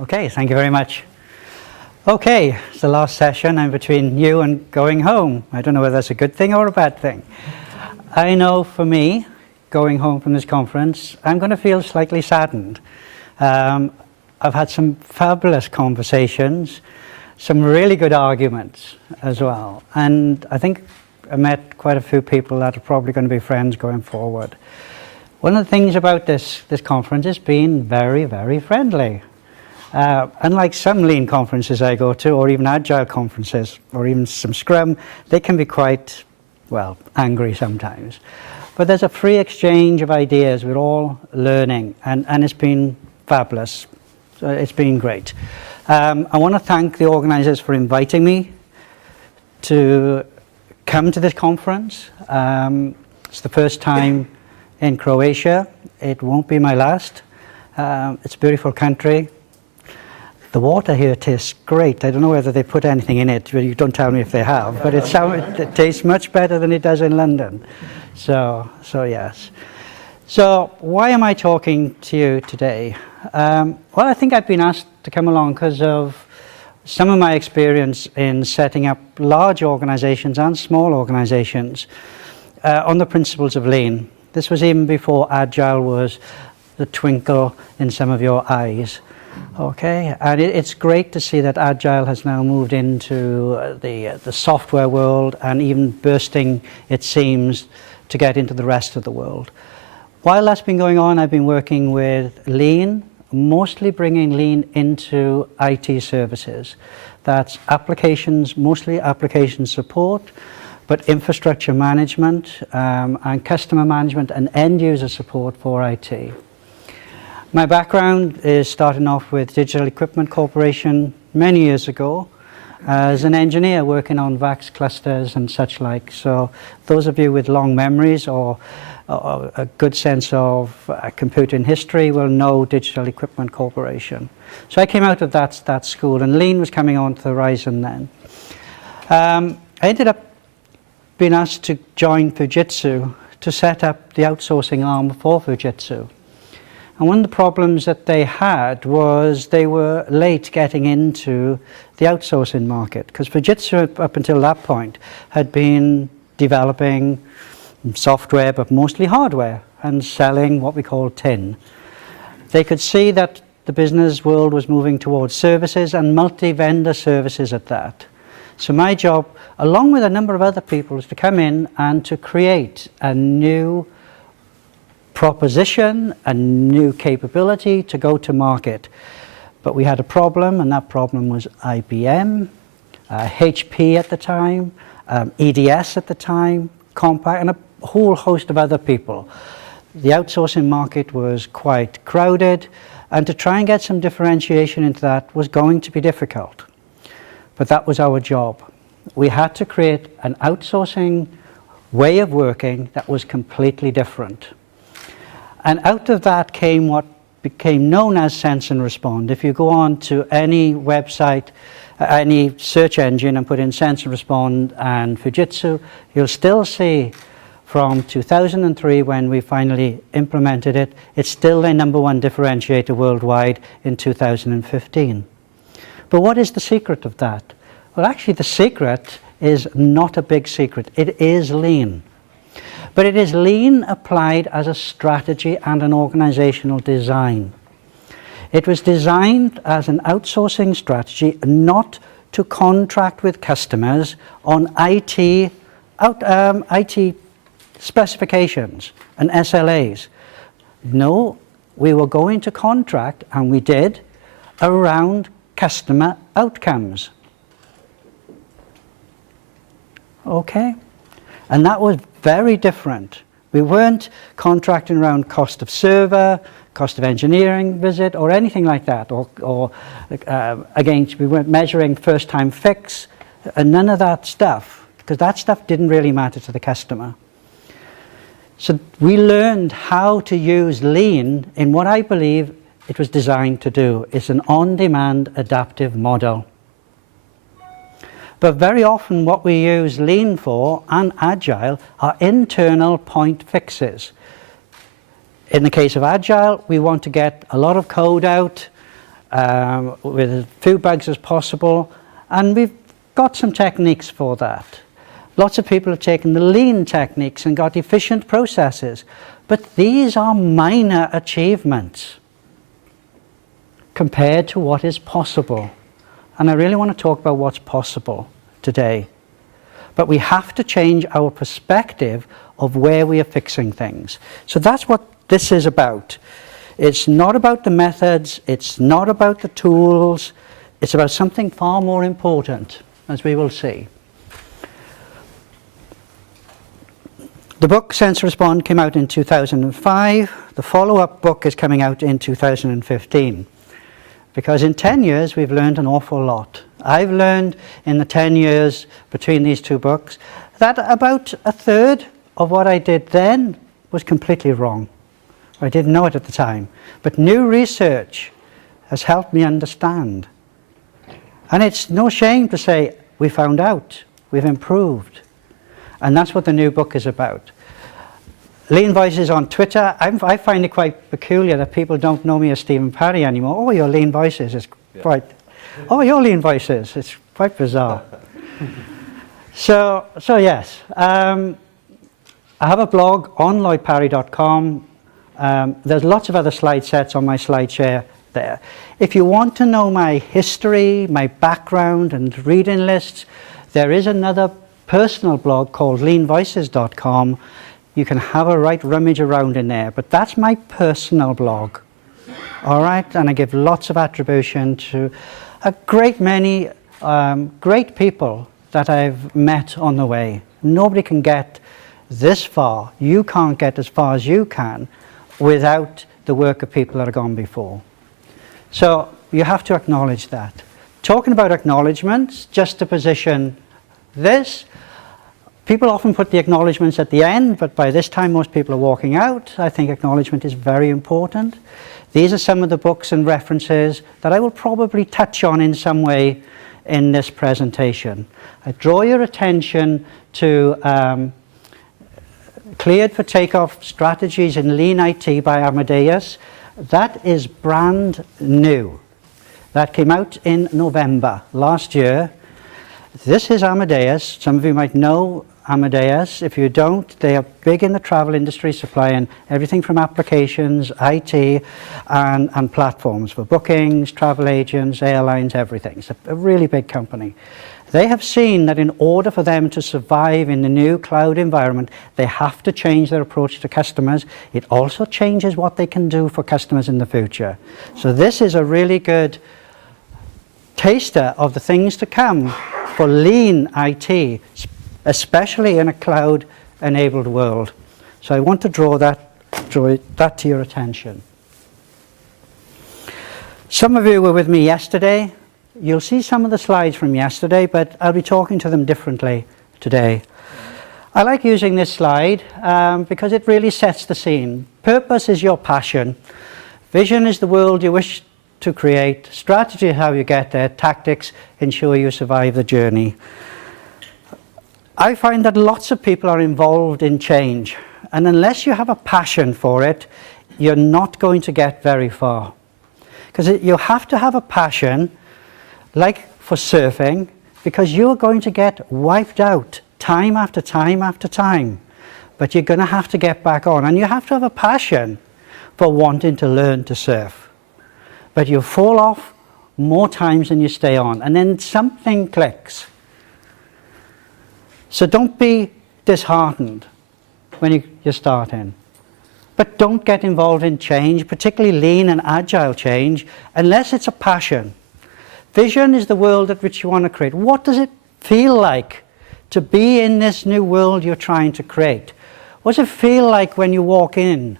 Okay, thank you very much. Okay, it's the last session. I'm between you and going home. I don't know whether that's a good thing or a bad thing. I know for me, going home from this conference, I'm going to feel slightly saddened. I've had some fabulous conversations, some really good arguments as well. And I think I met quite a few people that are probably going to be friends going forward. One of the things about this conference is being very, very friendly. Unlike some Lean conferences I go to, or even Agile conferences, or even some Scrum, they can be quite, well, angry sometimes. But there's a free exchange of ideas. We're all learning, and it's been fabulous. So it's been great. I want to thank the organizers for inviting me to come to this conference. It's the first time in Croatia. It won't be my last. It's a beautiful country. The water here tastes great. I don't know whether they put anything in it. You don't tell me if they have, but it tastes much better than it does in London. So yes. So why am I talking to you today? Well, I think I've been asked to come along because of some of my experience in setting up large organizations and small organizations on the principles of Lean. This was even before Agile was the twinkle in some of your eyes. Okay, and it's great to see that Agile has now moved into the software world and even bursting its seams to get into the rest of the world. While that's been going on, I've been working with Lean, mostly bringing Lean into IT services. That's applications, mostly application support, but infrastructure management and customer management and end user support for IT. My background is starting off with Digital Equipment Corporation many years ago as an engineer working on VAX clusters and such like. So those of you with long memories or a good sense of computing history will know Digital Equipment Corporation. So I came out of that school, and Lean was coming onto the horizon then. I ended up being asked to join Fujitsu to set up the outsourcing arm for Fujitsu. And one of the problems that they had was they were late getting into the outsourcing market, because Fujitsu up until that point had been developing software but mostly hardware and selling what we call tin. They could see that the business world was moving towards services and multi-vendor services at that. So my job, along with a number of other people, was to come in and to create a new proposition, a new capability to go to market. But we had a problem, and that problem was IBM, HP at the time, EDS at the time, Compaq, and a whole host of other people. The outsourcing market was quite crowded, and to try and get some differentiation into that was going to be difficult. But that was our job. We had to create an outsourcing way of working that was completely different. And out of that came what became known as Sense and Respond. If you go on to any website, any search engine and put in Sense and Respond and Fujitsu, you'll still see from 2003 when we finally implemented it, it's still the number one differentiator worldwide in 2015. But what is the secret of that? Well, actually the secret is not a big secret. It is Lean. But it is Lean applied as a strategy and an organizational design. It was designed as an outsourcing strategy, not to contract with customers on IT specifications and SLAs. No, we were going to contract, and we did, around customer outcomes. Okay? And that was very different. We weren't contracting around cost of server, cost of engineering visit, or anything like that. Again, we weren't measuring first-time fix, and none of that stuff, because that stuff didn't really matter to the customer. So we learned how to use Lean in what I believe it was designed to do. It's an on-demand adaptive model. But very often what we use Lean for, and Agile, are internal point fixes. In the case of Agile, we want to get a lot of code out, with as few bugs as possible, and we've got some techniques for that. Lots of people have taken the lean techniques and got efficient processes, but these are minor achievements compared to what is possible. And I really want to talk about what's possible today. But we have to change our perspective of where we are fixing things. So that's what this is about. It's not about the methods, it's not about the tools, it's about something far more important, as we will see. The book Sense Respond came out in 2005. The follow-up book is coming out in 2015. Because in 10 years, we've learned an awful lot. I've learned in the 10 years between these two books that about a third of what I did then was completely wrong. I didn't know it at the time. But new research has helped me understand. And it's no shame to say, we found out, we've improved. And that's what the new book is about. Lean Voices on Twitter, I find it quite peculiar that people don't know me as Stephen Parry anymore. Oh, you're Lean Voices. It's quite, oh, you're Lean Voices. It's quite bizarre. So yes. I have a blog on lloydparry.com. There's lots of other slide sets on my SlideShare there. If you want to know my history, my background and reading lists, there is another personal blog called leanvoices.com. You can have a right rummage around in there, but that's my personal blog. All right, and I give lots of attribution to a great many great people that I've met on the way. Nobody can get this far. You can't get as far as you can without the work of people that have gone before. So you have to acknowledge that. Talking about acknowledgements, just to position this, people often put the acknowledgements at the end, but by this time most people are walking out. I think acknowledgement is very important. These are some of the books and references that I will probably touch on in some way in this presentation. I draw your attention to Cleared for Takeoff Strategies in Lean IT by Amadeus. That is brand new. That came out in November last year. This is Amadeus. Some of you might know Amadeus. If you don't, they are big in the travel industry, supplying everything from applications, IT, and platforms for bookings, travel agents, airlines, everything. It's a really big company. They have seen that in order for them to survive in the new cloud environment, they have to change their approach to customers. It also changes what they can do for customers in the future. So this is a really good taster of the things to come for lean IT, especially in a cloud-enabled world. So I want to draw that to your attention. Some of you were with me yesterday. You'll see some of the slides from yesterday, but I'll be talking to them differently today. I like using this slide because it really sets the scene. Purpose is your passion. Vision is the world you wish to create. Strategy is how you get there. Tactics ensure you survive the journey. I find that lots of people are involved in change, and unless you have a passion for it, you're not going to get very far. Because you have to have a passion, like for surfing, because you're going to get wiped out time after time after time. But you're going to have to get back on, and you have to have a passion for wanting to learn to surf. But you fall off more times than you stay on, and then something clicks. So don't be disheartened when you're starting. But don't get involved in change, particularly lean and agile change, unless it's a passion. Vision is the world at which you want to create. What does it feel like to be in this new world you're trying to create? What does it feel like when you walk in?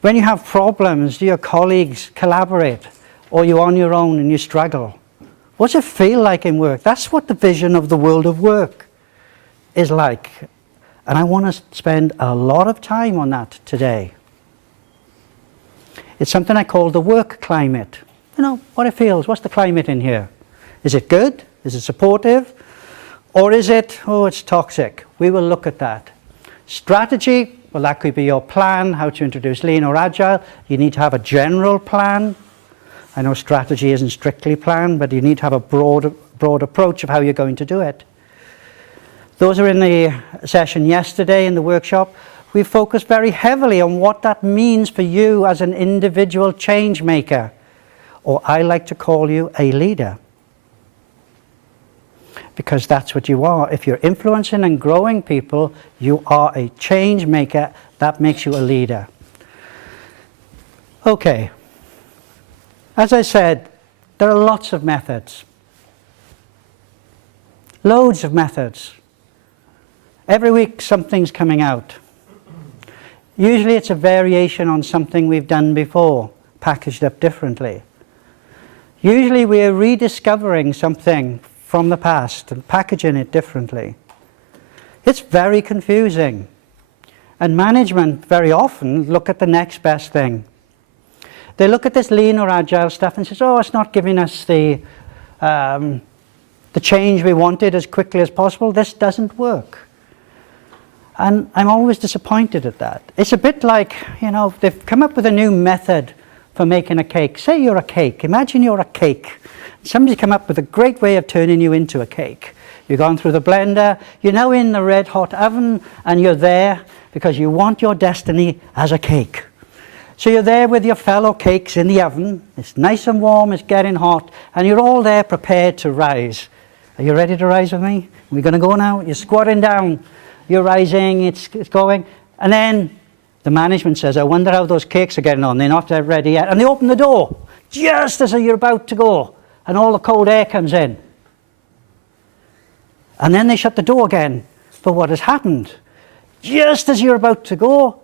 When you have problems, do your colleagues collaborate? Or you're on your own and you struggle? What does it feel like in work? That's what the vision of the world of work is like. And I want to spend a lot of time on that today. It's something I call the work climate. You know, what it feels. What's the climate in here? Is it good? Is it supportive? Or is it, oh, it's toxic? We will look at that. Strategy, well, that could be your plan, how to introduce lean or agile. You need to have a general plan. I know strategy isn't strictly planned, but you need to have a broad approach of how you're going to do it. Those are in the session yesterday in the workshop. We focused very heavily on what that means for you as an individual change maker, or I like to call you a leader. Because that's what you are. If you're influencing and growing people, you are a change maker. That makes you a leader. Okay. As I said, there are lots of methods. Loads of methods. Every week something's coming out. Usually it's a variation on something we've done before, packaged up differently. Usually we're rediscovering something from the past and packaging it differently. It's very confusing. And management very often look at the next best thing. They look at this lean or agile stuff and says, oh, it's not giving us the change we wanted as quickly as possible. This doesn't work. And I'm always disappointed at that. It's a bit like, they've come up with a new method for making a cake. Say you're a cake. Imagine you're a cake. Somebody's come up with a great way of turning you into a cake. You've gone through the blender. You're now in the red hot oven, and you're there because you want your destiny as a cake. So you're there with your fellow cakes in the oven. It's nice and warm. It's getting hot. And you're all there prepared to rise. Are you ready to rise with me? We're going to go now. You're squatting down. You're rising, it's going, and then the management says, I wonder how those cakes are getting on. They're not ready yet. And they open the door just as you're about to go, and all the cold air comes in. And then they shut the door again. But what has happened? Just as you're about to go,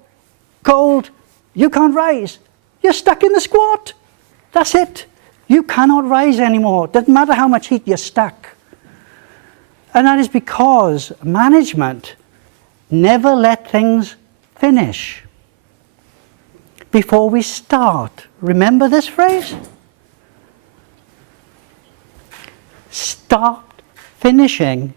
cold, you can't rise. You're stuck in the squat. That's it. You cannot rise anymore. Doesn't matter how much heat, you're stuck. And that is because management never let things finish before we start. Remember this phrase? Stop finishing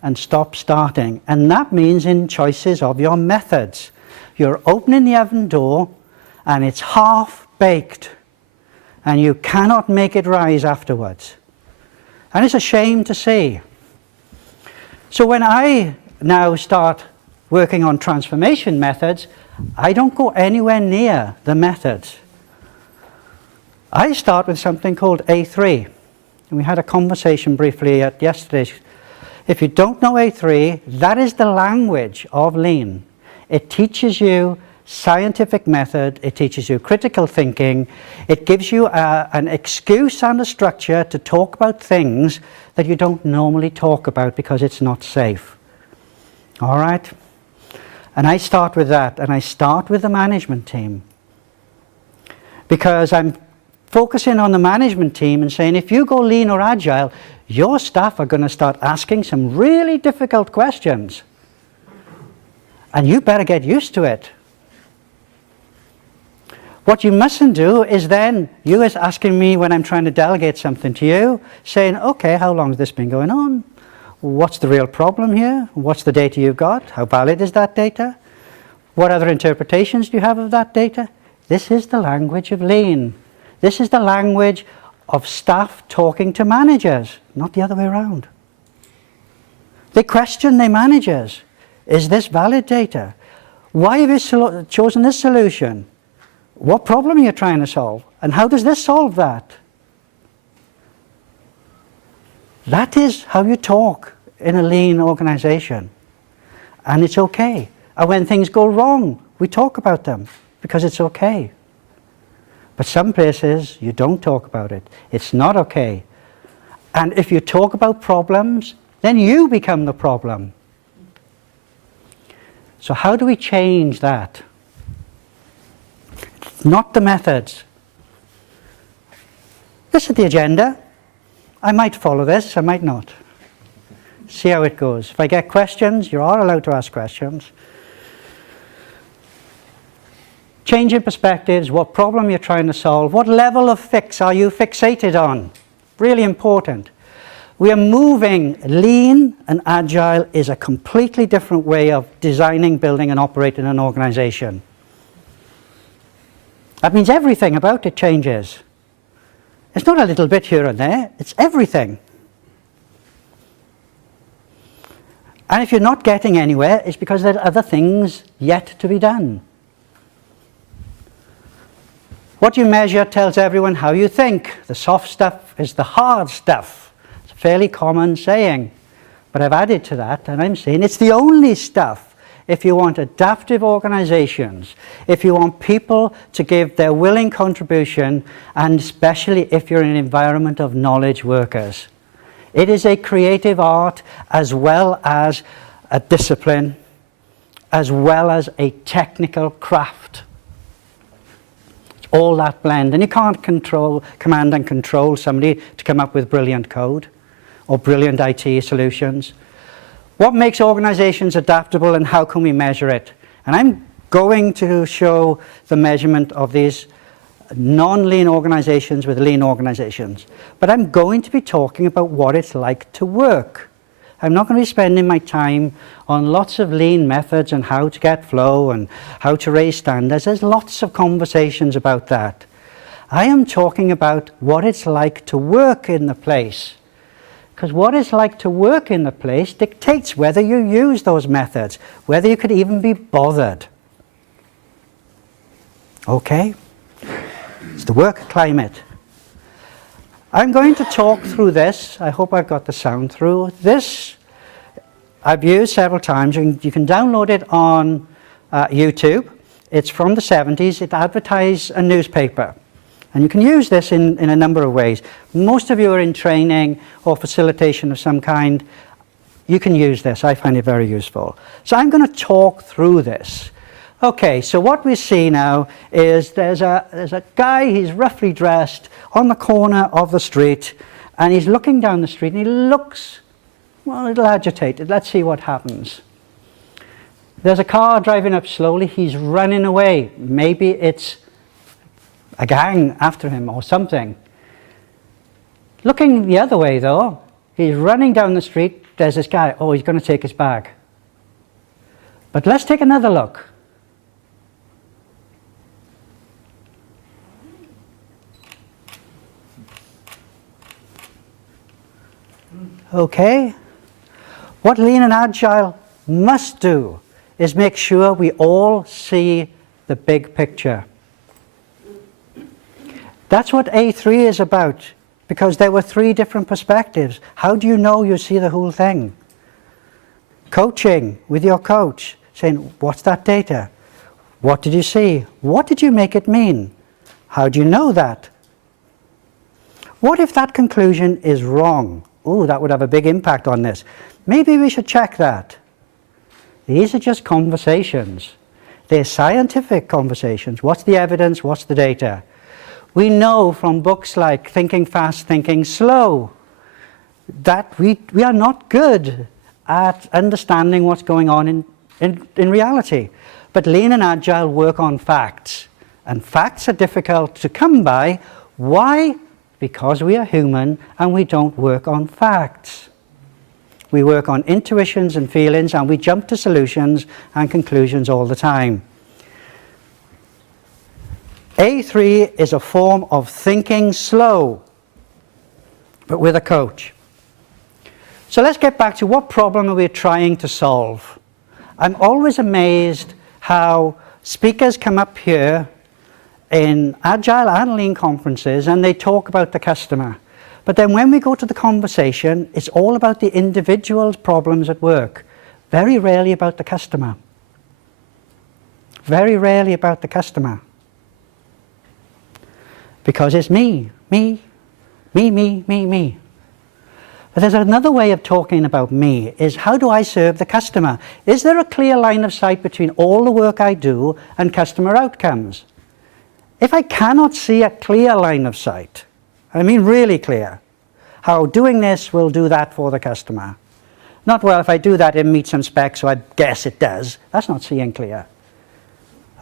and stop starting. And that means in choices of your methods. You're opening the oven door and it's half baked and you cannot make it rise afterwards. And it's a shame to see. So when I now start working on transformation methods, I don't go anywhere near the methods. I start with something called A3. And we had a conversation briefly at yesterday's. If you don't know A3, that is the language of Lean. It teaches you scientific method, it teaches you critical thinking, it gives you an excuse and a structure to talk about things that you don't normally talk about because it's not safe. All right? And I start with that, and I start with the management team. Because I'm focusing on the management team and saying, if you go lean or agile, your staff are going to start asking some really difficult questions. And you better get used to it. What you mustn't do is then, you is asking me when I'm trying to delegate something to you, saying, okay, how long has this been going on? What's the real problem here? What's the data you've got? How valid is that data? What other interpretations do you have of that data? This is the language of Lean. This is the language of staff talking to managers, not the other way around. They question their managers. Is this valid data? Why have you chosen this solution? What problem are you trying to solve? And how does this solve that? That is how you talk in a lean organization. And it's okay. And when things go wrong, we talk about them because it's okay. But some places, you don't talk about it. It's not okay. And if you talk about problems, then you become the problem. So how do we change that? Not the methods. This is the agenda. I might follow this, I might not. See how it goes. If I get questions, you are allowed to ask questions. Changing perspectives, what problem you're trying to solve, what level of fix are you fixated on? Really important. We are moving. Lean and agile is a completely different way of designing, building and operating an organization. That means everything about it changes. It's not a little bit here and there, it's everything. And if you're not getting anywhere, it's because there are other things yet to be done. What you measure tells everyone how you think. The soft stuff is the hard stuff. It's a fairly common saying. But I've added to that, and I'm saying it's the only stuff. If you want adaptive organizations, if you want people to give their willing contribution, and especially if you're in an environment of knowledge workers. It is a creative art as well as a discipline, as well as a technical craft. It's all that blend. And you can't command and control somebody to come up with brilliant code or brilliant IT solutions. What makes organizations adaptable and how can we measure it? And I'm going to show the measurement of these non-lean organizations with lean organizations. But I'm going to be talking about what it's like to work. I'm not going to be spending my time on lots of lean methods and how to get flow and how to raise standards. There's lots of conversations about that. I am talking about what it's like to work in the place. Because what it's like to work in the place dictates whether you use those methods, whether you could even be bothered. Okay? It's the work climate. I'm going to talk through this. I hope I've got the sound through. This I've used several times. You can download it on YouTube. It's from the 70s. It advertised a newspaper. And you can use this in a number of ways. Most of you are in training or facilitation of some kind. You can use this. I find it very useful. So I'm going to talk through this. Okay, so what we see now is there's a guy, he's roughly dressed, on the corner of the street, and he's looking down the street, and he looks, well, a little agitated. Let's see what happens. There's a car driving up slowly. He's running away. Maybe it's a gang after him or something. Looking the other way, though, he's running down the street. There's this guy. Oh, he's going to take his bag. But let's take another look. Okay, what Lean and Agile must do is make sure we all see the big picture. That's what A3 is about, because there were 3 different perspectives. How do you know you see the whole thing? Coaching with your coach, saying, what's that data? What did you see? What did you make it mean? How do you know that? What if that conclusion is wrong? Oh, that would have a big impact on this. Maybe we should check that. These are just conversations. They're scientific conversations. What's the evidence? What's the data? We know from books like Thinking Fast, Thinking Slow that we are not good at understanding what's going on in reality. But Lean and Agile work on facts. And facts are difficult to come by. Why? Because we are human and we don't work on facts. We work on intuitions and feelings, and we jump to solutions and conclusions all the time. A3 is a form of thinking slow, but with a coach. So let's get back to what problem are we trying to solve. I'm always amazed how speakers come up here in Agile and Lean conferences and they talk about the customer. But then when we go to the conversation, it's all about the individual's problems at work. Very rarely about the customer. Very rarely about the customer. Because it's me. But there's another way of talking about me, is how do I serve the customer? Is there a clear line of sight between all the work I do and customer outcomes? If I cannot see a clear line of sight, I mean really clear, how doing this will do that for the customer. Not, well, if I do that, it meets some specs, so I guess it does. That's not seeing clear.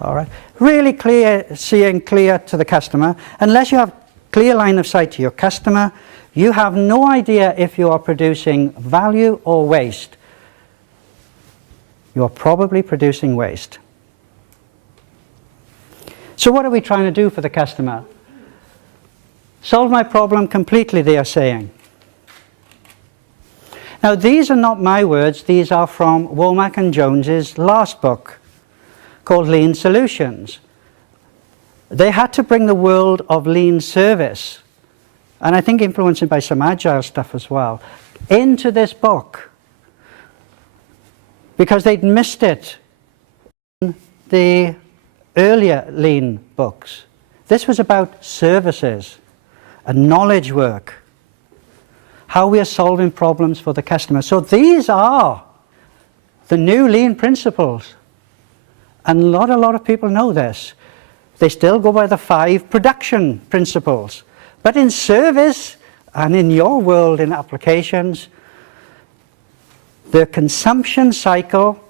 All right? Really clear, seeing clear to the customer. Unless you have clear line of sight to your customer, you have no idea if you are producing value or waste. You are probably producing waste. So what are we trying to do for the customer? Solve my problem completely, they are saying. Now, these are not my words. These are from Womack and Jones's last book called Lean Solutions. They had to bring the world of lean service, and I think influenced by some agile stuff as well, into this book because they'd missed it in the earlier lean books. This was about services and knowledge work, how we are solving problems for the customer. So these are the new lean principles, and a lot of people know this. They still go by the 5 production principles, but in service and in your world in applications, the consumption cycle,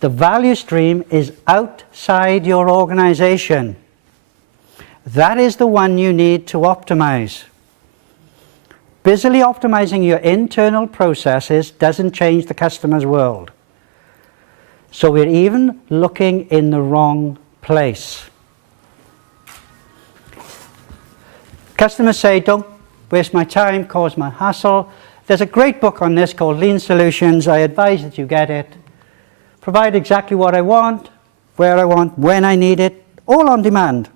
the value stream is outside your organization. That is the one you need to optimize. Busily optimizing your internal processes doesn't change the customer's world. So we're even looking in the wrong place. Customers say, don't waste my time, cause my hassle. There's a great book on this called Lean Solutions. I advise that you get it. Provide exactly what I want, where I want, when I need it, all on demand.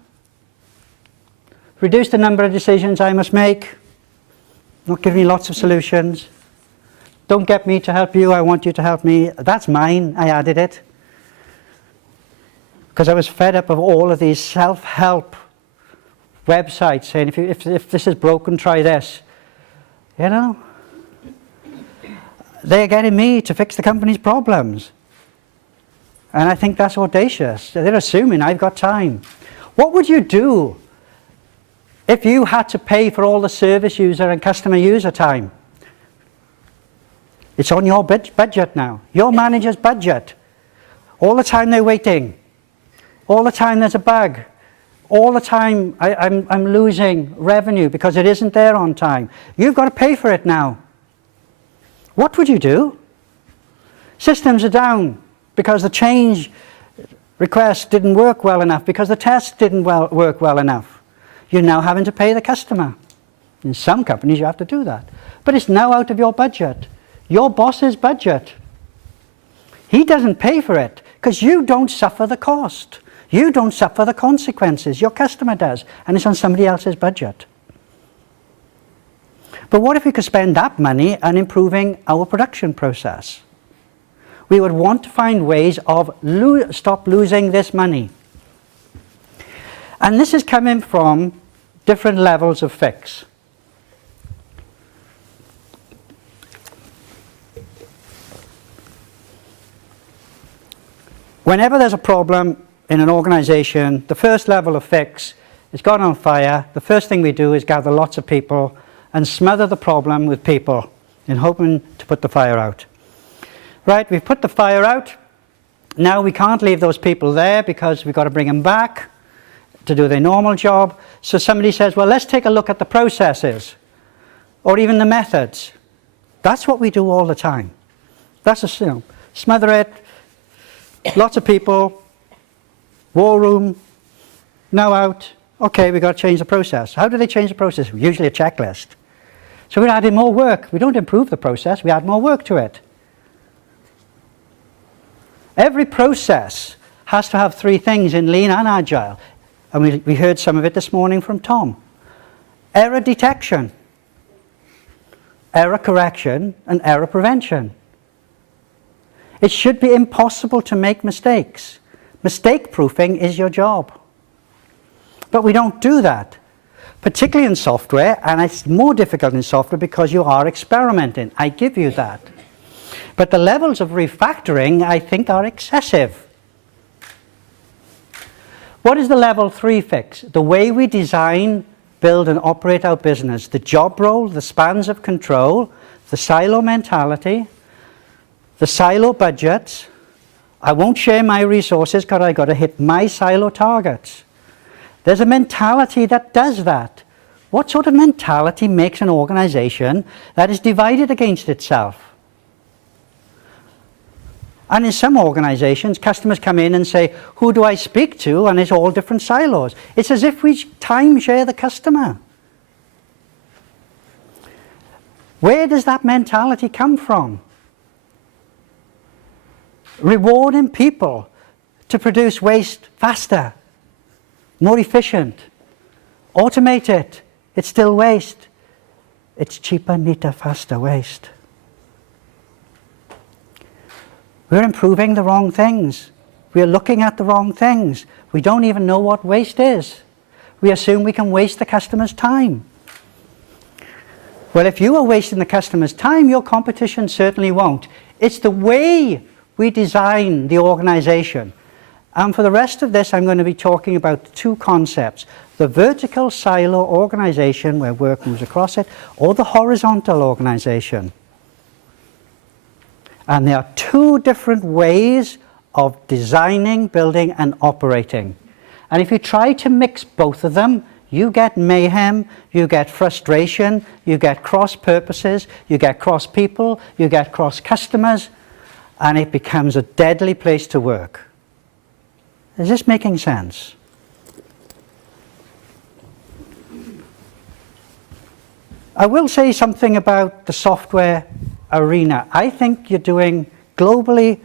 Reduce the number of decisions I must make. Not give me lots of solutions. Don't get me to help you, I want you to help me. That's mine, I added it. Because I was fed up of all of these self-help websites saying, if this is broken, try this. You know? They're getting me to fix the company's problems. And I think that's audacious. They're assuming I've got time. What would you do if you had to pay for all the service user and customer user time? It's on your budget now, your manager's budget. All the time they're waiting, all the time there's a bug, all the time I'm losing revenue because it isn't there on time. You've got to pay for it now. What would you do? Systems are down because the change request didn't work well enough, because the test didn't work well enough. You're now having to pay the customer. In some companies you have to do that. But it's now out of your budget. Your boss's budget. He doesn't pay for it because you don't suffer the cost. You don't suffer the consequences. Your customer does, and it's on somebody else's budget. But what if we could spend that money on improving our production process? We would want to find ways of stop losing this money. And this is coming from different levels of fix. Whenever there's a problem in an organization, the first level of fix is gone on fire. The first thing we do is gather lots of people and smother the problem with people in hoping to put the fire out. Right, we've put the fire out. Now we can't leave those people there because we've got to bring them back to do their normal job. So somebody says, well, let's take a look at the processes or even the methods. That's what we do all the time. That's a, smother it, lots of people, war room, now out. Okay, we've got to change the process. How do they change the process? Usually a checklist. So we're adding more work. We don't improve the process, we add more work to it. Every process has to have 3 things in Lean and Agile. And we heard some of it this morning from Tom. Error detection, error correction, and error prevention. It should be impossible to make mistakes. Mistake proofing is your job. But we don't do that, particularly in software, and it's more difficult in software because you are experimenting. I give you that. But the levels of refactoring, I think, are excessive. What is the level 3 fix? The way we design, build, and operate our business. The job role, the spans of control, the silo mentality, the silo budgets. I won't share my resources because I've got to hit my silo targets. There's a mentality that does that. What sort of mentality makes an organization that is divided against itself? And in some organizations, customers come in and say, who do I speak to? And it's all different silos. It's as if we timeshare the customer. Where does that mentality come from? Rewarding people to produce waste faster, more efficient. Automate it. It's still waste. It's cheaper, neater, faster waste. We're improving the wrong things. We're looking at the wrong things. We don't even know what waste is. We assume we can waste the customer's time. Well, if you are wasting the customer's time, your competition certainly won't. It's the way we design the organization. And for the rest of this, I'm going to be talking about two concepts. The vertical silo organization, where work moves across it, or the horizontal organization. And there are two different ways of designing, building, and operating. And if you try to mix both of them, you get mayhem, you get frustration, you get cross purposes, you get cross people, you get cross customers, and it becomes a deadly place to work. Is this making sense? I will say something about the software arena. I think you're doing globally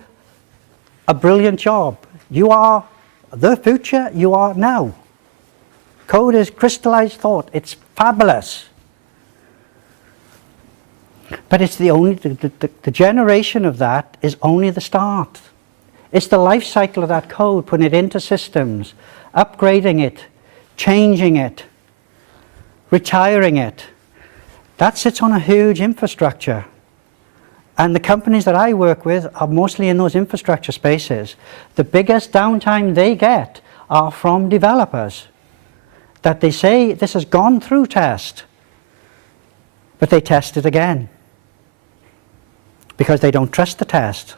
a brilliant job. You are the future, you are now. Code is crystallized thought. It's fabulous. But it's the generation of that is only the start. It's the life cycle of that code, putting it into systems, upgrading it, changing it, retiring it. That sits on a huge infrastructure. And the companies that I work with are mostly in those infrastructure spaces. The biggest downtime they get are from developers. That they say this has gone through test, but they test it again because they don't trust the test.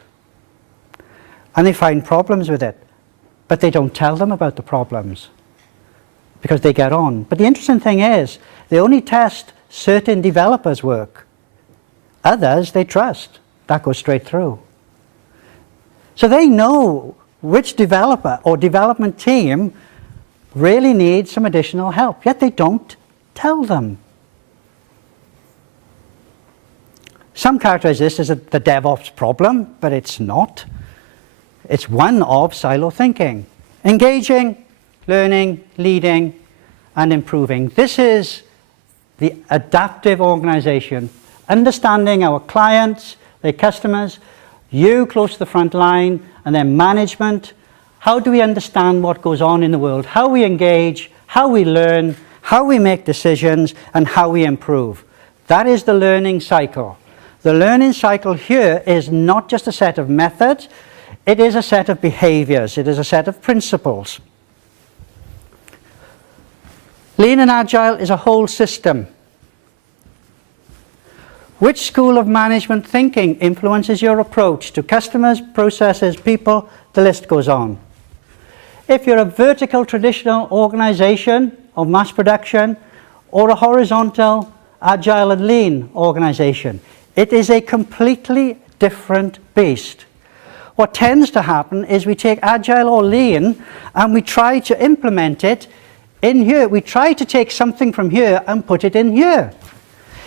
And they find problems with it, but they don't tell them about the problems because they get on. But the interesting thing is, they only test certain developers' work. Others they trust. That goes straight through. So they know which developer or development team really needs some additional help, yet they don't tell them. Some characterize this as the DevOps problem, but it's not. It's one of silo thinking. Engaging, learning, leading, and improving. This is the adaptive organization. Understanding our clients, their customers, you close to the front line, and then management. How do we understand what goes on in the world? How we engage, how we learn, how we make decisions, and how we improve. That is the learning cycle. The learning cycle here is not just a set of methods, it is a set of behaviors, it is a set of principles. Lean and Agile is a whole system. Which school of management thinking influences your approach to customers, processes, people? The list goes on. If you're a vertical traditional organization of mass production or a horizontal agile and lean organization, it is a completely different beast. What tends to happen is we take agile or lean and we try to implement it in here. We try to take something from here and put it in here.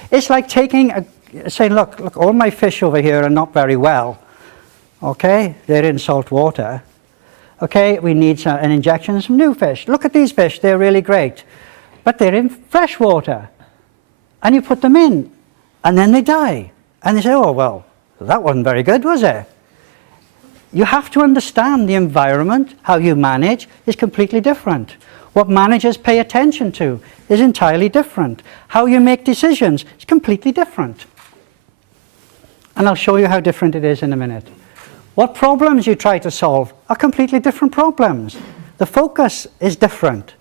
It's like saying, look, all my fish over here are not very well. Okay, they're in salt water. Okay, we need an injection of some new fish. Look at these fish, they're really great. But they're in fresh water. And you put them in, and then they die. And they say, oh, well, that wasn't very good, was it? You have to understand the environment, how you manage is completely different. What managers pay attention to is entirely different. How you make decisions is completely different. And I'll show you how different it is in a minute. What problems you try to solve are completely different problems. The focus is different.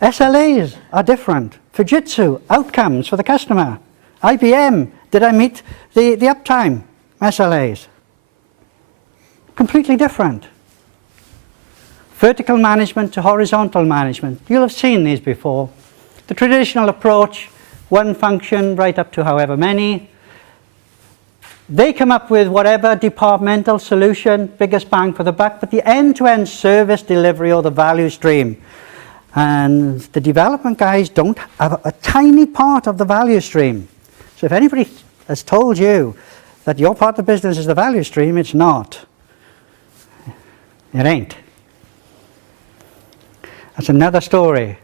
SLAs are different. Fujitsu, outcomes for the customer. IBM, did I meet the uptime SLAs? Completely different. Vertical management to horizontal management. You'll have seen these before. The traditional approach, one function right up to however many. They come up with whatever departmental solution, biggest bang for the buck, but the end-to-end service delivery or the value stream. And the development guys don't have a tiny part of the value stream. So if anybody has told you that your part of the business is the value stream, it's not. It ain't. That's another story.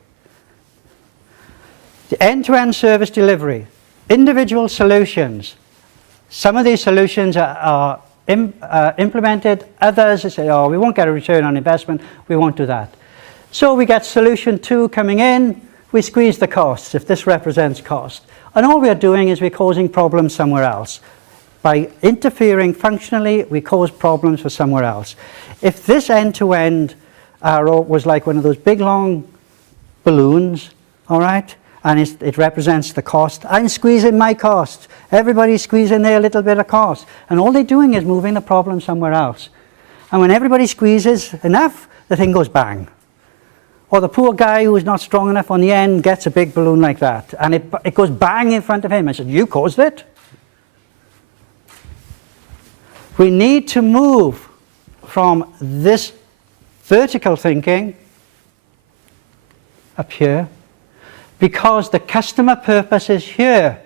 The end-to-end service delivery, individual solutions. Some of these solutions are implemented, others say, oh, we won't get a return on investment, we won't do that. So we get solution 2 coming in, we squeeze the costs, if this represents cost. And all we're doing is we're causing problems somewhere else. By interfering functionally, we cause problems for somewhere else. If this end-to-end arrow was like one of those big long balloons, all right, and it represents the cost, I'm squeezing my cost. Everybody's squeezing their little bit of cost. And all they're doing is moving the problem somewhere else. And when everybody squeezes enough, the thing goes bang. Or the poor guy who is not strong enough on the end gets a big balloon like that. And it goes bang in front of him. I said, you caused it. We need to move from this vertical thinking up here, because the customer purpose is here.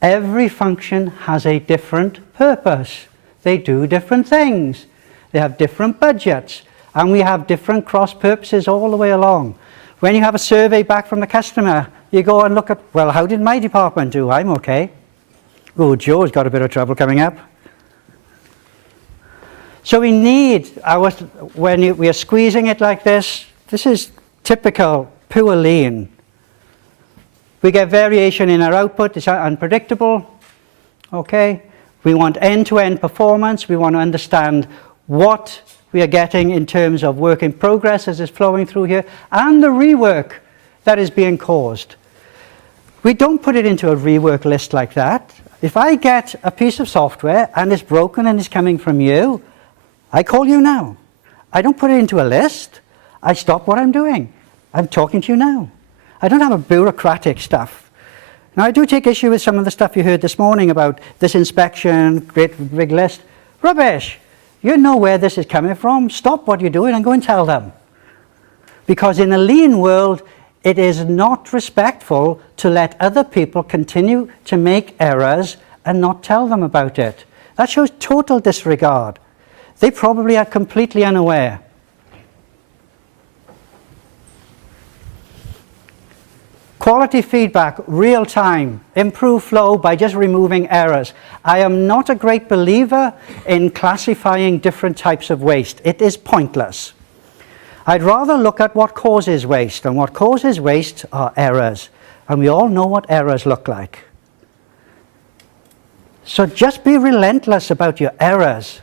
Every function has a different purpose. They do different things. They have different budgets. And we have different cross purposes all the way along. When you have a survey back from the customer, you go and look at, well, how did my department do? I'm okay. Oh, Joe's got a bit of trouble coming up. So we need, when we are squeezing it like this is typical pure lean. We get variation in our output, it's unpredictable. Okay? We want end-to-end performance, we want to understand what we are getting in terms of work in progress as it's flowing through here, and the rework that is being caused. We don't put it into a rework list like that. If I get a piece of software and it's broken and it's coming from you, I call you now. I don't put it into a list. I stop what I'm doing. I'm talking to you now. I don't have a bureaucratic stuff. Now, I do take issue with some of the stuff you heard this morning about this inspection, great big list. Rubbish. You know where this is coming from. Stop what you're doing and go and tell them. Because in a lean world, it is not respectful to let other people continue to make errors and not tell them about it. That shows total disregard. They probably are completely unaware. Quality feedback, real time, improve flow by just removing errors. I am not a great believer in classifying different types of waste. It is pointless. I'd rather look at what causes waste, and what causes waste are errors. And we all know what errors look like. So just be relentless about your errors.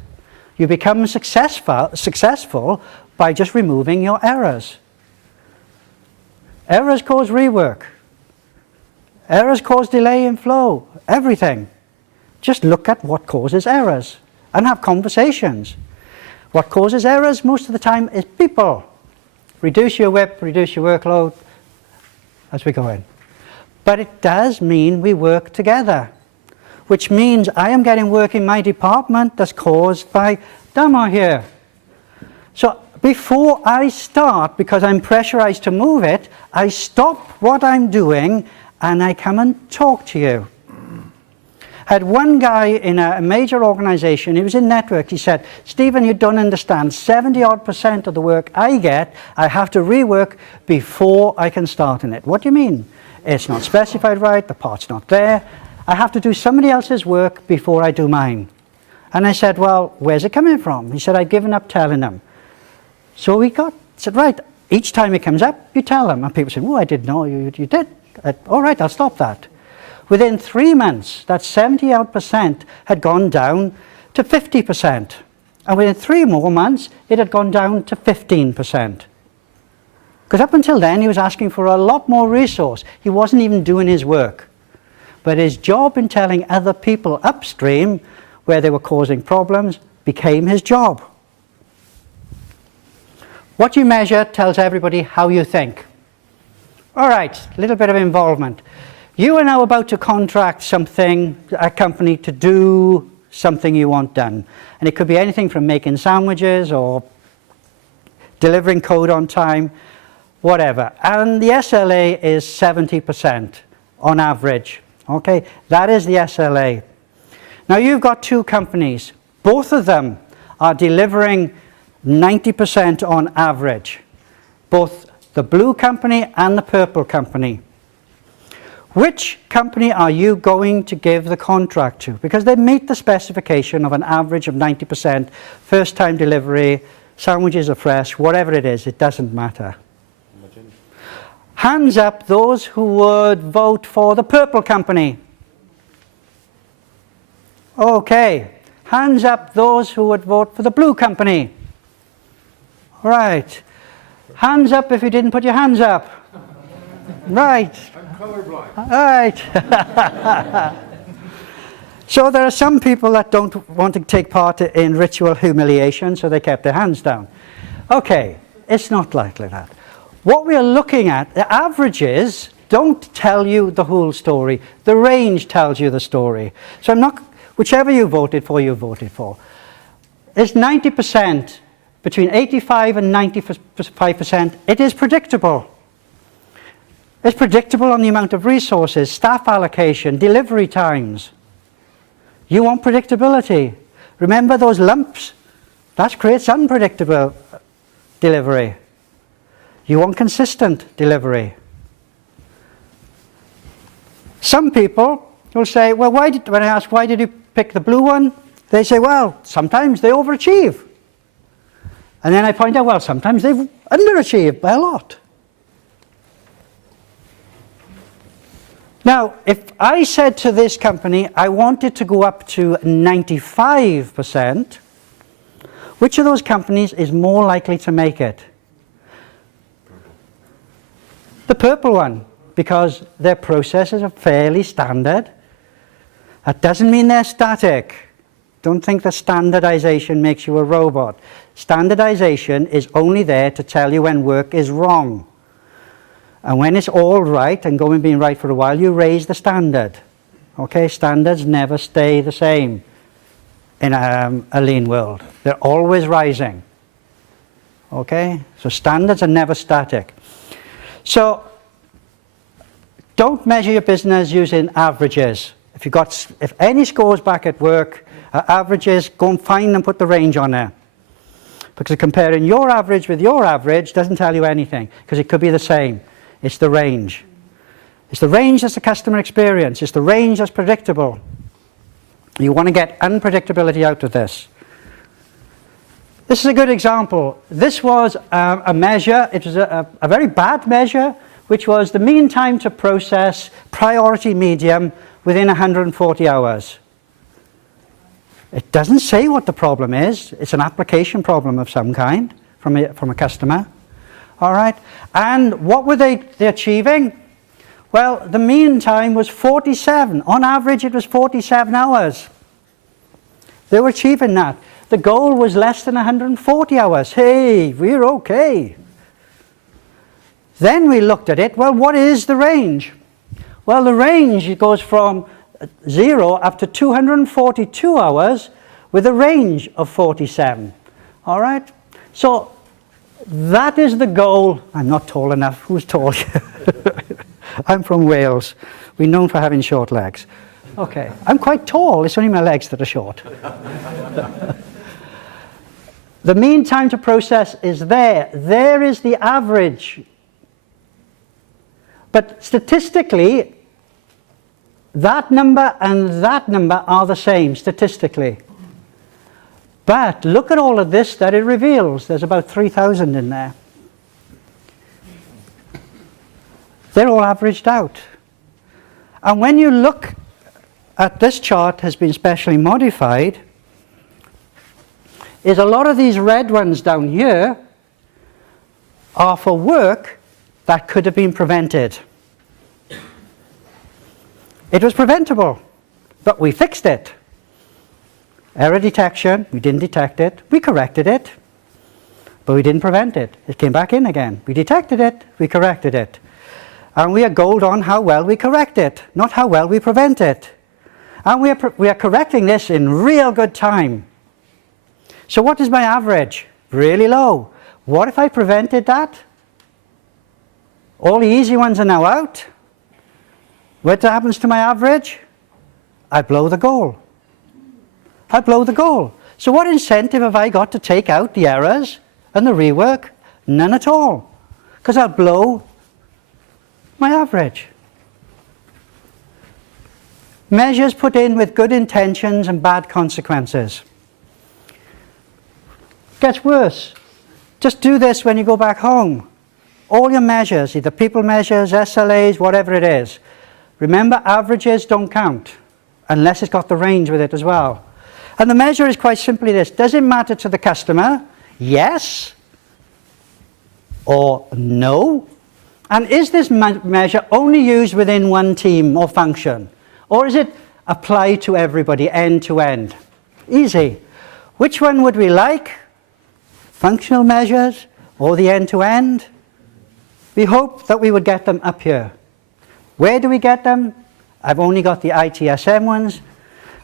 You become successful by just removing your errors. Errors cause rework. Errors cause delay in flow. Everything. Just look at what causes errors and have conversations. What causes errors most of the time is people. Reduce your WIP, reduce your workload as we go in. But it does mean we work together, which means I am getting work in my department that's caused by Damo here. So before I start, because I'm pressurized to move it, I stop what I'm doing and I come and talk to you. I had one guy in a major organization, he was in network, he said, Stephen, you don't understand, 70% of the work I get, I have to rework before I can start in it. What do you mean? It's not specified right, the part's not there. I have to do somebody else's work before I do mine. And I said, well, where's it coming from? He said, I've given up telling them. So we said, right, each time it comes up, you tell them. And people say, oh, I didn't know, you did. All right, I'll stop that. Within 3 months, that 70% had gone down to 50%. And within 3 more months, it had gone down to 15%. Because up until then, he was asking for a lot more resource. He wasn't even doing his work. But his job in telling other people upstream where they were causing problems became his job. What you measure tells everybody how you think. All right, a little bit of involvement. You are now about to contract something, a company, to do something you want done. And it could be anything from making sandwiches or delivering code on time, whatever. And the SLA is 70% on average. Okay, that is the SLA. Now you've got two companies. Both of them are delivering 90% on average. Both the blue company and the purple company. Which company are you going to give the contract to? Because they meet the specification of an average of 90%, first time delivery, sandwiches are fresh, whatever it is, it doesn't matter. Imagine. Hands up those who would vote for the purple company. Okay. Hands up those who would vote for the blue company. Right. Hands up if you didn't put your hands up. Right. I'm colorblind. Right. So there are some people that don't want to take part in ritual humiliation, so they kept their hands down. Okay, it's not like that. What we are looking at, the averages don't tell you the whole story. The range tells you the story. So I'm not, whichever you voted for, you voted for. It's 90%, between 85 and 95%. It is predictable. It's predictable on the amount of resources, staff allocation, delivery times. You want predictability. Remember those lumps? That creates unpredictable delivery. You want consistent delivery. Some people will say, well, when I ask, why did you pick the blue one? They say, well, sometimes they overachieve. And then I point out, well, sometimes they've underachieved by a lot. Now, if I said to this company, I want it to go up to 95%, which of those companies is more likely to make it? The purple one, because their processes are fairly standard. That doesn't mean they're static. Don't think that standardization makes you a robot. Standardization is only there to tell you when work is wrong. And when it's all right and going being right for a while, you raise the standard. Okay, standards never stay the same in a lean world. They're always rising. Okay, so standards are never static. So don't measure your business using averages. If any scores back at work are averages, go and find and put the range on there. Because comparing your average with your average doesn't tell you anything, because it could be the same. It's the range. It's the range that's the customer experience. It's the range that's predictable. You want to get unpredictability out of this. This is a good example. This was a measure. It was a very bad measure, which was the mean time to process priority medium within 140 hours. It doesn't say what the problem is. It's an application problem of some kind from a customer. All right, and what were they achieving? Well, the mean time was 47. On average, it was 47 hours. They were achieving that. The goal was less than 140 hours. Hey, we're okay. Then we looked at it. Well, what is the range? Well, the range goes from 0 up to 242 hours with a range of 47. All right, so that is the goal. I'm not tall enough. Who's tall? I'm from Wales. We're known for having short legs. Okay. I'm quite tall. It's only my legs that are short. The mean time to process is there. There is the average. But statistically, that number and that number are the same statistically. But look at all of this that it reveals. There's about 3,000 in there. They're all averaged out. And when you look at this chart, has been specially modified, is a lot of these red ones down here are for work that could have been prevented. It was preventable, but we fixed it. Error detection, we didn't detect it. We corrected it, but we didn't prevent it. It came back in again. We detected it, we corrected it. And we are gold on how well we correct it, not how well we prevent it. And we are correcting this in real good time. So what is my average? Really low. What if I prevented that? All the easy ones are now out. What happens to my average? I blow the goal. I blow the goal. So what incentive have I got to take out the errors and the rework? None at all. Because I'll blow my average. Measures put in with good intentions and bad consequences. Gets worse. Just do this when you go back home. All your measures, either people measures, SLAs, whatever it is. Remember, averages don't count unless it's got the range with it as well. And the measure is quite simply this. Does it matter to the customer? Yes or no? And is this measure only used within one team or function? Or is it applied to everybody, end to end? Easy. Which one would we like? Functional measures or the end to end? We hope that we would get them up here. Where do we get them? I've only got the ITSM ones.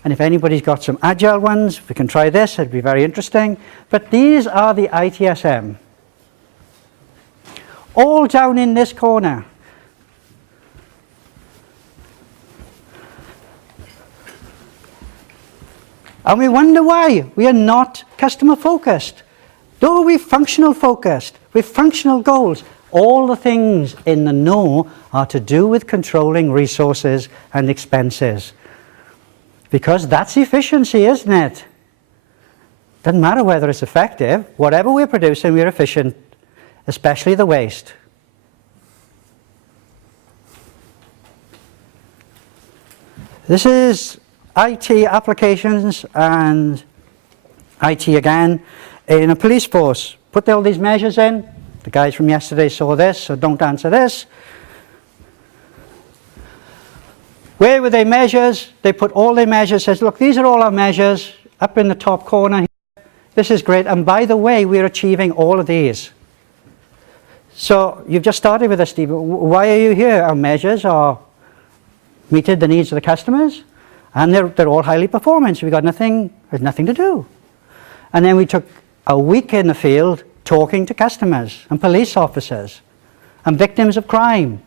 And if anybody's got some Agile ones, we can try this. It'd be very interesting. But these are the ITSM. All down in this corner. And we wonder why we are not customer focused. Though we're functional focused, with functional goals. All the things in the know are to do with controlling resources and expenses. Because that's efficiency, isn't it? Doesn't matter whether it's effective. Whatever we're producing, we're efficient, especially the waste. This is IT applications and IT again in a police force. Put all these measures in. The guys from yesterday saw this, so don't answer this. Where were their measures? They put all their measures, says, look, these are all our measures up in the top corner here. This is great. And by the way, we're achieving all of these. So you've just started with us, Steve. Why are you here? Our measures are meeting the needs of the customers, and they're all highly performance. We've got there's nothing to do. And then we took a week in the field talking to customers and police officers and victims of crime.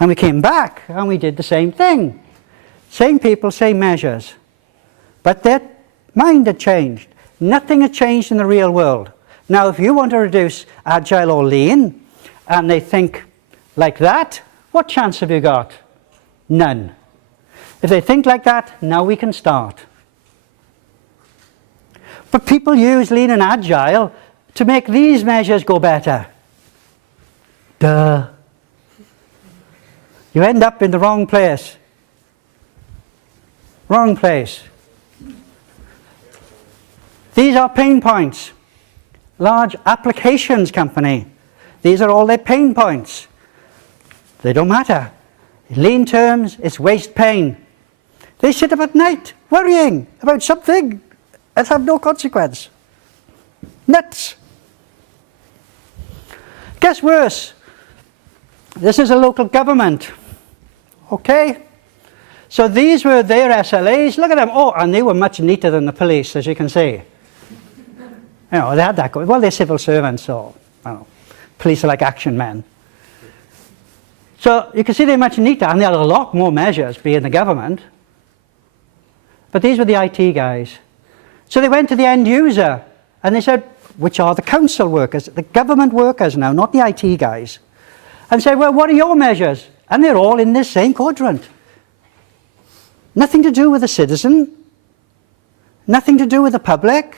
And we came back and we did the same thing. Same people, same measures. But their mind had changed. Nothing had changed in the real world. Now, if you want to reduce Agile or Lean, and they think like that, what chance have you got? None. If they think like that, now we can start. But people use Lean and Agile to make these measures go better. Duh. You end up in the wrong place. Wrong place. These are pain points. Large applications company. These are all their pain points. They don't matter. In Lean terms, it's waste pain. They sit up at night worrying about something that have no consequence. Nuts. Gets worse. This is a local government. Okay? So these were their SLAs. Look at them. Oh, and they were much neater than the police, as you can see. You know, they had that going. Well, they're civil servants, so I don't know. Police are like action men. So you can see they're much neater, and they had a lot more measures, being the government. But these were the IT guys. So they went to the end user, and they said, which are the council workers, the government workers now, not the IT guys, and said, well, what are your measures? And they're all in this same quadrant. Nothing to do with the citizen, nothing to do with the public,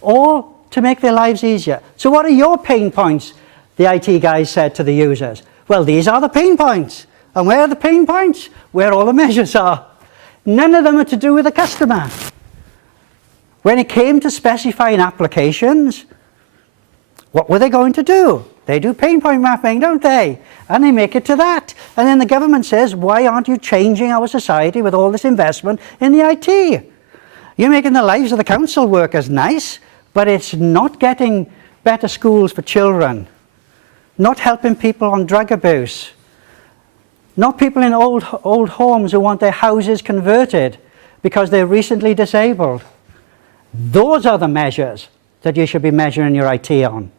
all to make their lives easier. So what are your pain points? The IT guys said to the users. Well, these are the pain points. And where are the pain points? Where all the measures are. None of them are to do with the customer. When it came to specifying applications, what were they going to do? They do pain point mapping, don't they? And they make it to that. And then the government says, why aren't you changing our society with all this investment in the IT? You're making the lives of the council workers nice, but it's not getting better schools for children, not helping people on drug abuse, Not people in old homes who want their houses converted because they're recently disabled. Those are the measures that you should be measuring your IT on.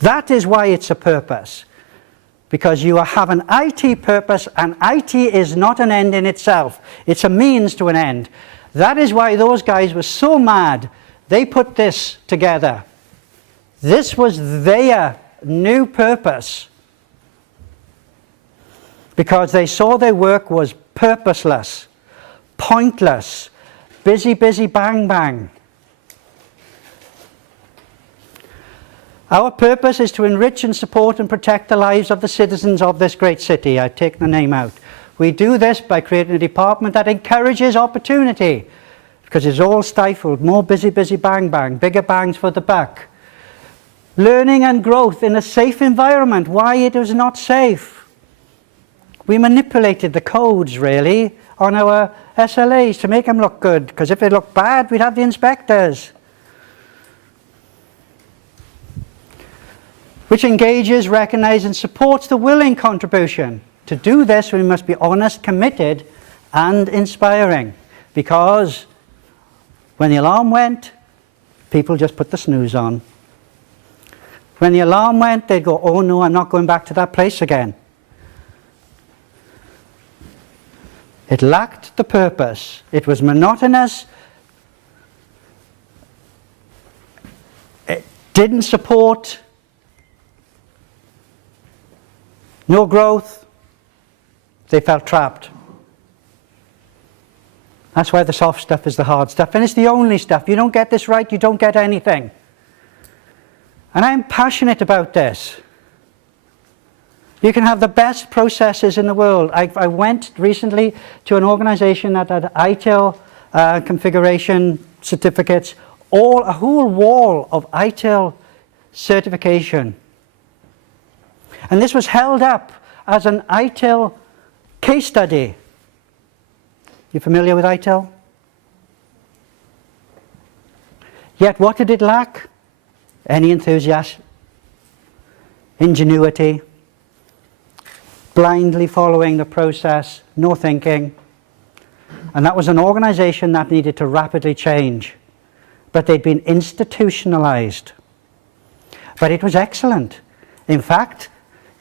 That is why it's a purpose. Because you have an IT purpose, and IT is not an end in itself. It's a means to an end. That is why those guys were so mad. They put this together. This was their new purpose. Because they saw their work was purposeless, pointless, busy, busy, bang, bang. Our purpose is to enrich and support and protect the lives of the citizens of this great city. I've taken the name out. We do this by creating a department that encourages opportunity, because it's all stifled. More busy, busy, bang, bang. Bigger bangs for the buck. Learning and growth in a safe environment. Why it was not safe? We manipulated the codes, really, on our SLAs to make them look good, because if they look bad, we'd have the inspectors. Which engages, recognizes, and supports the willing contribution. To do this, we must be honest, committed, and inspiring. Because when the alarm went, people just put the snooze on. When the alarm went, they'd go, oh no, I'm not going back to that place again. It lacked the purpose. It was monotonous. It didn't support. No growth. They felt trapped. That's why the soft stuff is the hard stuff. And it's the only stuff. You don't get this right, you don't get anything. And I'm passionate about this. You can have the best processes in the world. I went recently to an organization that had ITIL configuration certificates, a whole wall of ITIL certification. And this was held up as an ITIL case study. You familiar with ITIL? Yet what did it lack? Any enthusiasm, ingenuity, blindly following the process, no thinking. And that was an organization that needed to rapidly change. But they'd been institutionalized. But it was excellent. In fact,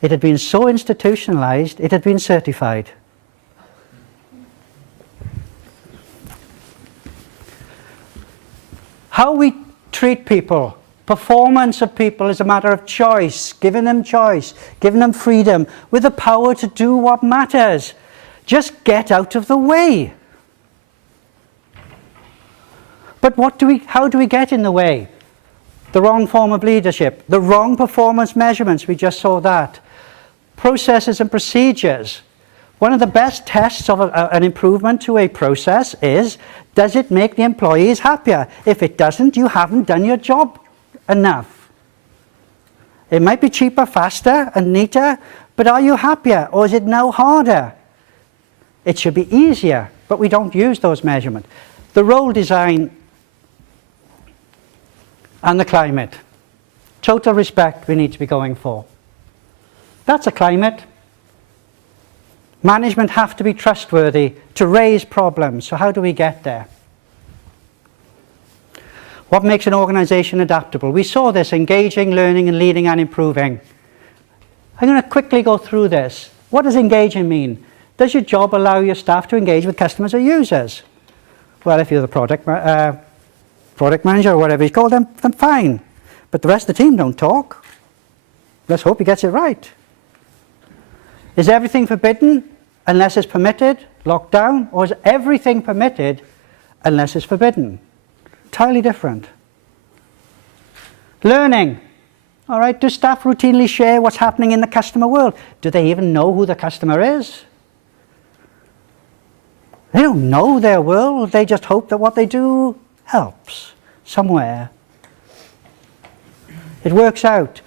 it had been so institutionalized, it had been certified. How we treat people, performance of people is a matter of choice, giving them freedom, with the power to do what matters. Just get out of the way. But how do we get in the way? The wrong form of leadership, the wrong performance measurements, we just saw that. Processes and procedures. One of the best tests of an improvement to a process is, does it make the employees happier? If it doesn't, you haven't done your job enough. It might be cheaper, faster, and neater, but are you happier, or is it now harder? It should be easier, but we don't use those measurements. The role design and the climate. Total respect we need to be going for. That's a climate. Management have to be trustworthy to raise problems. So how do we get there? What makes an organization adaptable? We saw this: engaging, learning, and leading and improving. I'm going to quickly go through this. What does engaging mean? Does your job allow your staff to engage with customers or users? Well, if you're the product manager or whatever you call them, then fine. But the rest of the team don't talk. Let's hope he gets it right. Is everything forbidden unless it's permitted, locked down? Or is everything permitted unless it's forbidden? Entirely different. Learning. All right, do staff routinely share what's happening in the customer world? Do they even know who the customer is? They don't know their world. They just hope that what they do helps somewhere. It works out.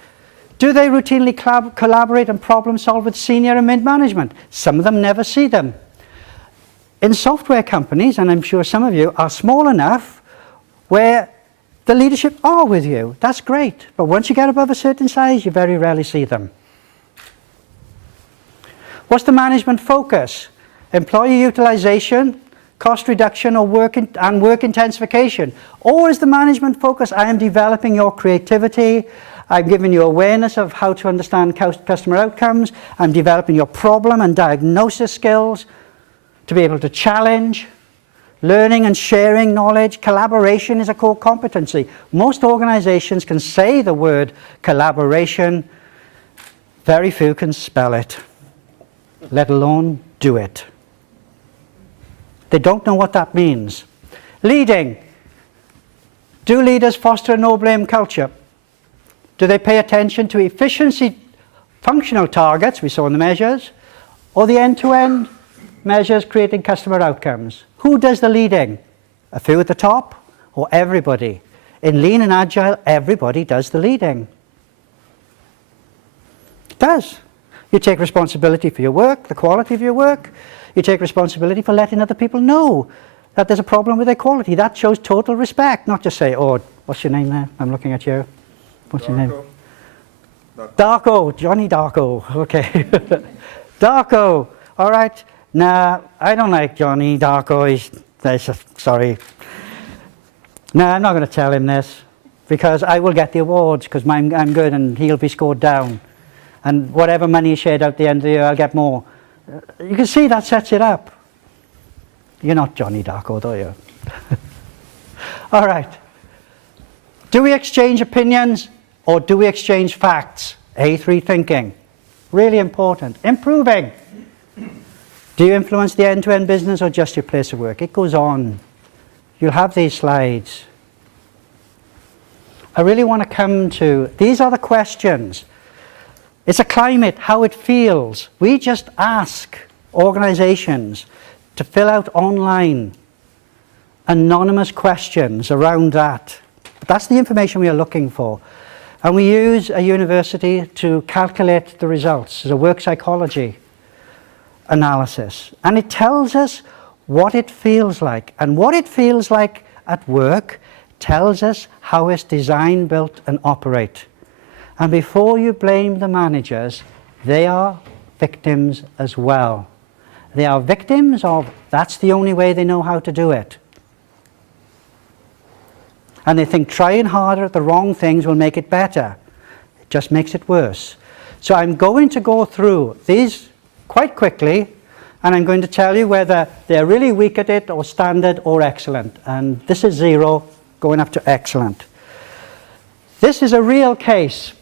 Do they routinely collaborate and problem solve with senior and mid-management? Some of them never see them. In software companies, and I'm sure some of you are small enough where the leadership are with you. That's great. But once you get above a certain size, you very rarely see them. What's the management focus? Employee utilization, cost reduction, or work intensification? Or is the management focus, I am developing your creativity, I'm giving you awareness of how to understand customer outcomes, I'm developing your problem and diagnosis skills to be able to challenge, learning and sharing knowledge. Collaboration is a core competency. Most organizations can say the word collaboration, very few can spell it, let alone do it. They don't know what that means. Leading. Do leaders foster a no-blame culture? Do they pay attention to efficiency functional targets, we saw in the measures, or the end-to-end measures creating customer outcomes? Who does the leading? A few at the top, or everybody? In Lean and Agile, everybody does the leading. It does. You take responsibility for your work, the quality of your work. You take responsibility for letting other people know that there's a problem with their quality. That shows total respect, not just say, oh, what's your name there? I'm looking at you. What's your name? Darko, Johnny Darko. Okay. Darko. All right. Nah, I don't like Johnny Darko. Sorry. No, I'm not going to tell him this because I will get the awards because I'm good and he'll be scored down. And whatever money is shared out at the end of the year, I'll get more. You can see that sets it up. You're not Johnny Darko, though, you? All right. Do we exchange opinions or do we exchange facts? A3 thinking. Really important. Improving. Do you influence the end-to-end business or just your place of work? It goes on. You'll have these slides. I really want to come to, these are the questions. It's a climate, how it feels. We just ask organizations to fill out online anonymous questions around that. That's the information we are looking for. And we use a university to calculate the results as a work psychology analysis. And it tells us what it feels like. And what it feels like at work tells us how it's designed, built, and operate. And before you blame the managers, they are victims as well. They are victims of, that's the only way they know how to do it. And they think trying harder at the wrong things will make it better. It just makes it worse. So I'm going to go through these quite quickly, and I'm going to tell you whether they're really weak at it, or standard, or excellent. And this is 0, going up to excellent. This is a real case.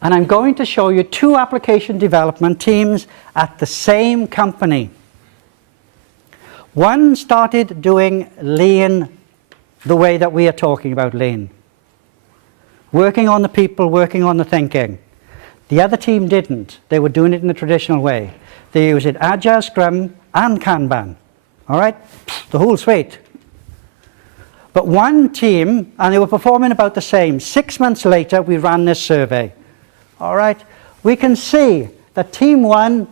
And I'm going to show you 2 application development teams at the same company. One started doing Lean the way that we are talking about Lean. Working on the people, working on the thinking. The other team didn't. They were doing it in the traditional way. They used Agile, Scrum, and Kanban. All right? The whole suite. But one team, and they were performing about the same. 6 months later, we ran this survey. All right, we can see that team 1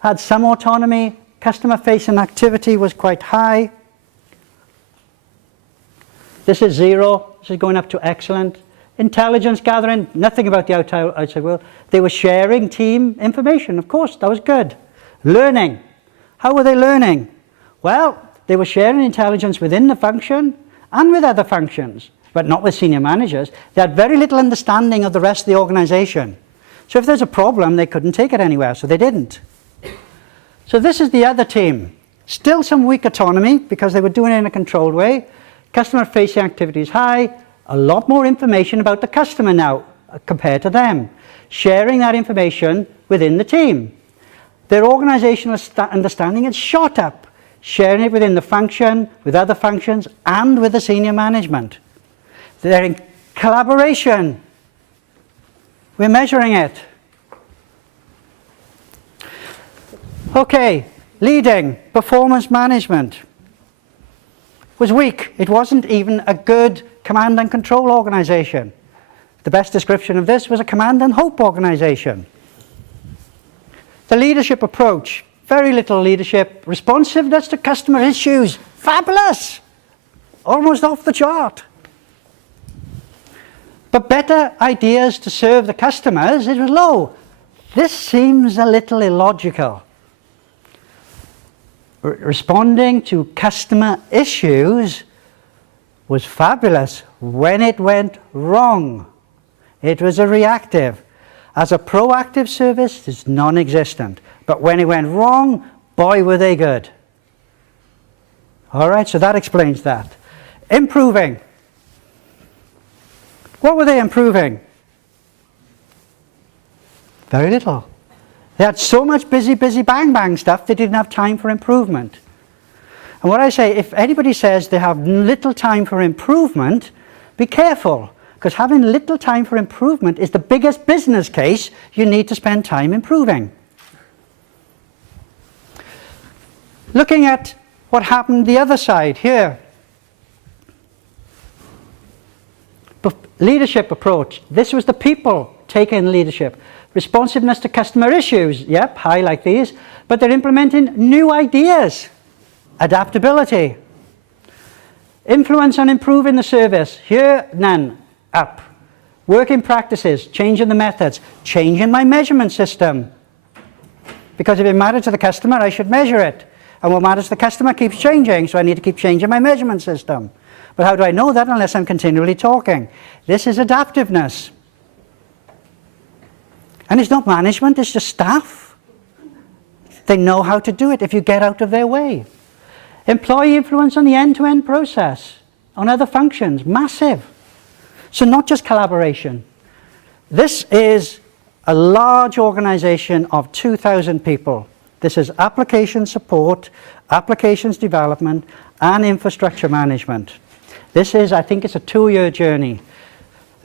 had some autonomy, customer-facing activity was quite high. This is 0, this is going up to excellent. Intelligence gathering, nothing about the outside world. They were sharing team information, of course, that was good. Learning, how were they learning? Well, they were sharing intelligence within the function and with other functions, but not with senior managers. They had very little understanding of the rest of the organization. So if there's a problem, they couldn't take it anywhere, so they didn't. So this is the other team. Still some weak autonomy because they were doing it in a controlled way. Customer-facing activities high. A lot more information about the customer now compared to them. Sharing that information within the team. Their organizational understanding had shot up. Sharing it within the function, with other functions, and with the senior management. They're in collaboration. We're measuring it. Okay, leading, performance management was weak. It wasn't even a good command and control organization. The best description of this was a command and hope organization. The leadership approach, very little leadership. Responsiveness to customer issues, fabulous. Almost off the chart. But better ideas to serve the customers, it was low. This seems a little illogical. Responding to customer issues was fabulous when it went wrong. It was a reactive. As a proactive service, it's non-existent. But when it went wrong, boy, were they good. All right, so that explains that. Improving. What were they improving? Very little. They had so much busy, bang, bang stuff, they didn't have time for improvement. And what I say, if anybody says they have little time for improvement, be careful, because having little time for improvement is the biggest business case you need to spend time improving. Looking at what happened the other side here. Leadership approach. This was the people taking leadership. Responsiveness to customer issues. Yep, high like these. But they're implementing new ideas. Adaptability. Influence on improving the service. Here, none. Up. Working practices. Changing the methods. Changing my measurement system. Because if it matters to the customer, I should measure it. And what matters to the customer keeps changing, so I need to keep changing my measurement system. But how do I know that unless I'm continually talking? This is adaptiveness. And it's not management, it's just staff. They know how to do it if you get out of their way. Employee influence on the end-to-end process, on other functions, massive. So not just collaboration. This is a large organization of 2,000 people. This is application support, applications development, and infrastructure management. This is, I think it's a 2-year journey.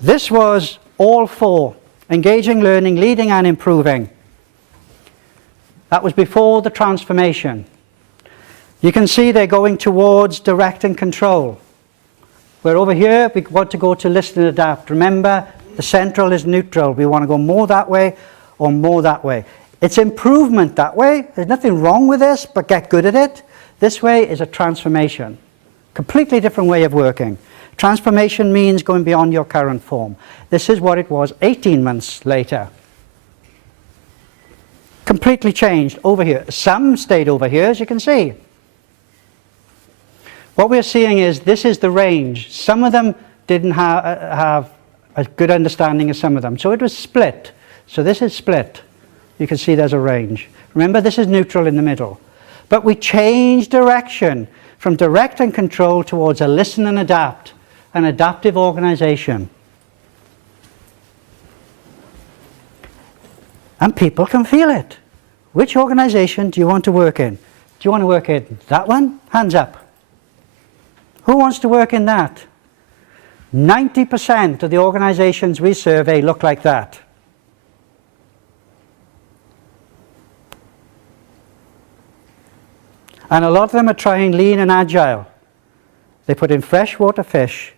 This was all 4. Engaging, learning, leading, and improving. That was before the transformation. You can see they're going towards direct and control. Where over here, we want to go to listen and adapt. Remember, the central is neutral. We want to go more that way or more that way. It's improvement that way. There's nothing wrong with this, but get good at it. This way is a transformation. Completely different way of working. Transformation means going beyond your current form. This is what it was 18 months later. Completely changed over here. Some stayed over here, as you can see. What we're seeing is this is the range. Some of them didn't have a good understanding of some of them. So it was split. So this is split. You can see there's a range. Remember, this is neutral in the middle. But we changed direction from direct and control towards a listen and adapt. An adaptive organization. And people can feel it. Which organization do you want to work in? Do you want to work in that one? Hands up. Who wants to work in that? 90% of the organizations we survey look like that. And a lot of them are trying Lean and Agile. They put in freshwater fish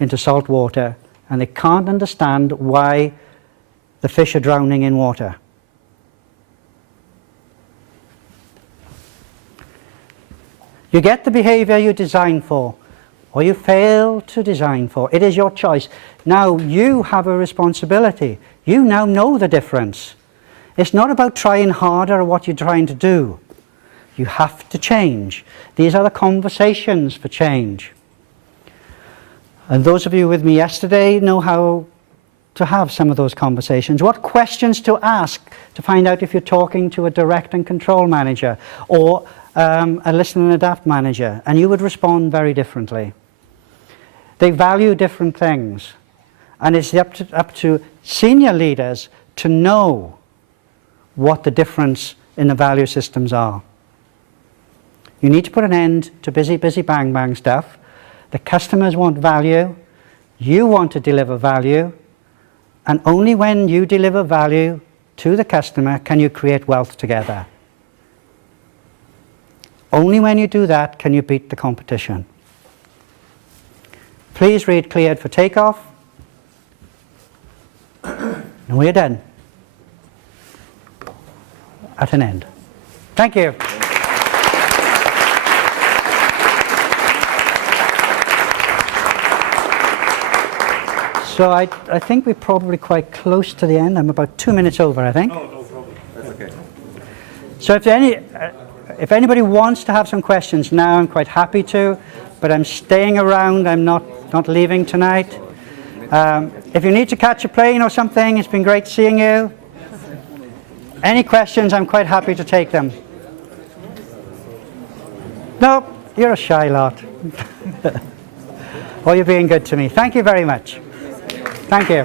into salt water, and they can't understand why the fish are drowning in water. You get the behavior you design for, or you fail to design for. It is your choice. Now you have a responsibility. You now know the difference. It's not about trying harder at what you're trying to do. You have to change. These are the conversations for change. And those of you with me yesterday know how to have some of those conversations. What questions to ask to find out if you're talking to a direct and control manager or a listen and adapt manager, and you would respond very differently. They value different things, and it's up to senior leaders to know what the difference in the value systems are. You need to put an end to busy, bang, bang stuff. The customers want value. You want to deliver value. And only when you deliver value to the customer can you create wealth together. Only when you do that can you beat the competition. Please read Cleared for Takeoff. And we're done. At an end. Thank you. So I think we're probably quite close to the end. I'm about 2 minutes over, I think. No problem. That's okay. So if anybody wants to have some questions now, I'm quite happy to, but I'm staying around. I'm not leaving tonight. If you need to catch a plane or something, it's been great seeing you. Any questions, I'm quite happy to take them. No, you're a shy lot. Well, you're being good to me. Thank you very much. Thank you.